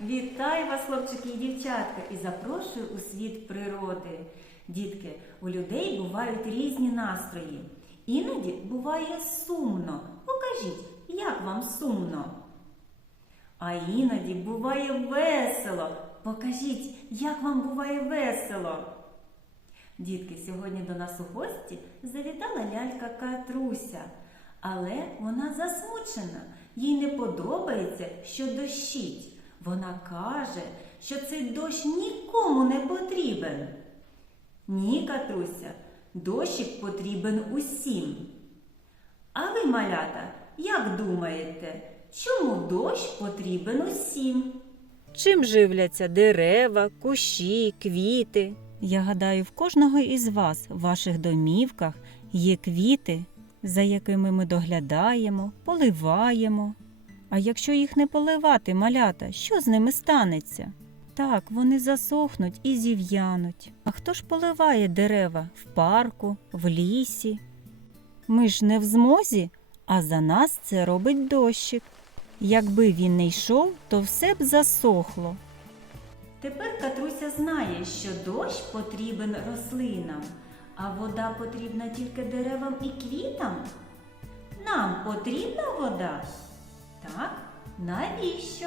Вітаю вас, хлопчики і дівчатка, і запрошую у світ природи. Дітки, у людей бувають різні настрої. Іноді буває сумно. Покажіть, як вам сумно. А іноді буває весело. Покажіть, як вам буває весело. Дітки, сьогодні до нас у гості завітала лялька Катруся, але вона засмучена. Їй не подобається, що дощить. Вона каже, що цей дощ нікому не потрібен. Ні, Катруся, дощик потрібен усім. А ви, малята, як думаєте, чому дощ потрібен усім? Чим живляться дерева, кущі, квіти? Я гадаю, в кожного із вас в ваших домівках є квіти, за якими ми доглядаємо, поливаємо. А якщо їх не поливати, малята, що з ними станеться? Так, вони засохнуть і зів'януть. А хто ж поливає дерева в парку, в лісі? Ми ж не в змозі, а за нас це робить дощик. Якби він не йшов, то все б засохло. Тепер Катруся знає, що дощ потрібен рослинам, а вода потрібна тільки деревам і квітам. Нам потрібна вода? Так, навіщо?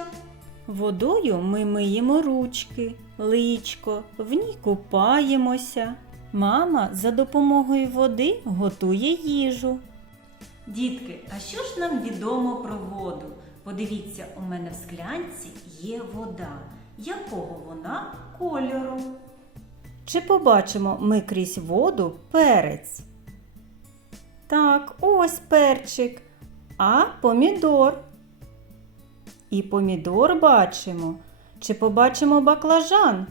Водою ми миємо ручки, личко, в ній купаємося. Мама за допомогою води готує їжу. Дітки, а що ж нам відомо про воду? Подивіться, у мене в склянці є вода. Якого вона кольору? Чи побачимо ми крізь воду перець? Так, ось перчик, а помідор. І помідор бачимо. Чи побачимо баклажан?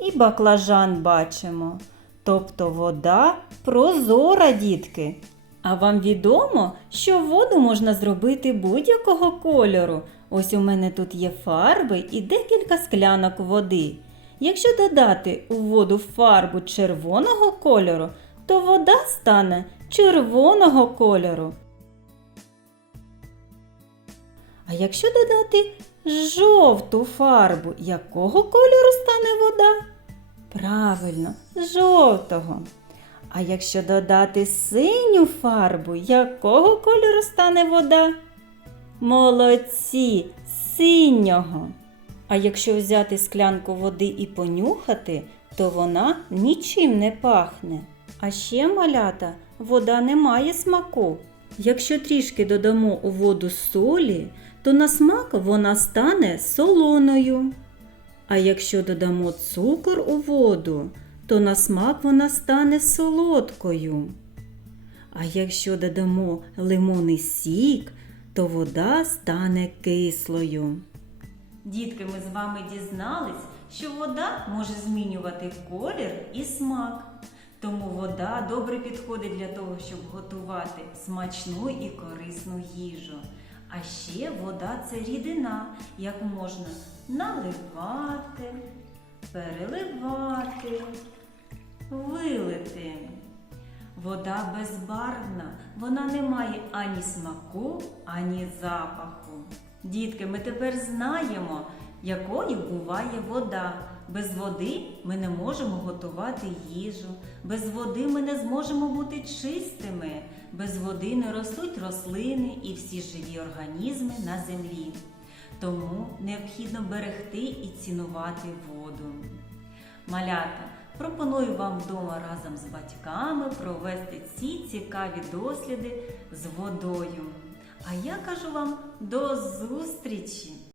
І баклажан бачимо. Тобто вода прозора, дітки. А вам відомо, що воду можна зробити будь-якого кольору. Ось у мене тут є фарби і декілька склянок води. Якщо додати у воду фарбу червоного кольору, то вода стане червоного кольору. А якщо додати жовту фарбу, якого кольору стане вода? Правильно, жовтого. А якщо додати синю фарбу, якого кольору стане вода? Молодці, синього. А якщо взяти склянку води і понюхати, то вона нічим не пахне. А ще малята, вода не має смаку. Якщо трішки додамо у воду солі, то на смак вона стане солоною. А якщо додамо цукор у воду, то на смак вона стане солодкою. А якщо додамо лимонний сік, то вода стане кислою. Дітки, ми з вами дізнались, що вода може змінювати колір і смак. Тому вода добре підходить для того, щоб готувати смачну і корисну їжу. А ще вода це рідина, яку можна наливати, переливати. Вода безбарвна, вона не має ані смаку, ані запаху. Дітки, ми тепер знаємо, якою буває вода. Без води ми не можемо готувати їжу, без води ми не зможемо бути чистими, без води не ростуть рослини і всі живі організми на землі. Тому необхідно берегти і цінувати воду. Малята, пропоную вам вдома разом з батьками провести ці цікаві досліди з водою. А я кажу вам до зустрічі!